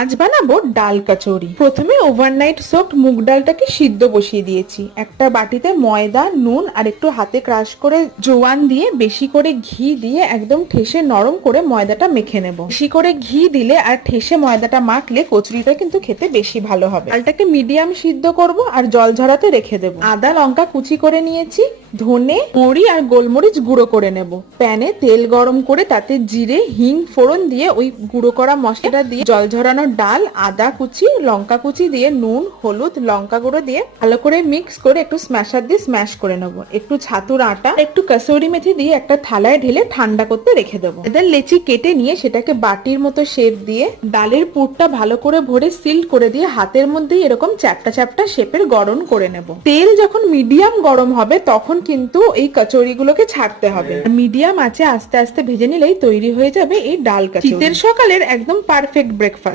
আজ বানাবো ডাল কচুরি। প্রথমে ওভারনাইট সোকড মুগ ডালটাকে সিদ্ধ বসিয়ে দিয়েছি। একটা বাটিতে ময়দা, নুন আর একটু হাতে ক্রাশ করে জোয়ান দিয়ে বেশি করে ঘি দিয়ে একদম ঠেসে নরম করে ময়দাটা মেখে নেব। বেশি করে ঘি দিলে আর ঠেসে ময়দাটা মাখলে কচুরিটা কিন্তু খেতে বেশি ভালো হবে। ডালটাকে মিডিয়াম সিদ্ধ করব আর জল ঝরাতে রেখে দেবো। আদা লঙ্কা কুচি করে নিয়েছি, ধনে, মরি আর গোলমরিচ গুঁড়ো করে নেব। প্যানে তেল গরম করে তাতে জিরে, হিং ফোড়ন দিয়ে ওই গুঁড়ো করা মশলাটা দিয়ে জল ঝরানো ডাল, আদা কুচি, লঙ্কা কুচি দিয়ে নুন, হলুদ, লঙ্কা গুঁড়ো দিয়ে ভালো করে মিক্স করে একটু স্ম্যাশার দিয়ে স্ম্যাশ করে নেব। একটু ছাতুর আটা, একটু কাসুরি মেথি দিয়ে একটা থালায় ঢেলে ঠান্ডা করতে রেখে দেবো। এদের লেচি কেটে নিয়ে সেটাকে বাটির মতো শেপ দিয়ে ডালের পুরটা ভালো করে ভরে সিল করে দিয়ে হাতের মধ্যেই এরকম চ্যাপটা চ্যাপটা শেপের গড়ন করে নেব। তেল যখন মিডিয়াম গরম হবে তখন কিন্তু এই কচুরিগুলোকে ছাড়তে হবে। মিডিয়াম আছে আস্তে আস্তে ভেজে নিলেই তৈরি হয়ে যাবে এই ডাল কচুরি। শীতের সকালের একদম পারফেক্ট ব্রেকফাস্ট।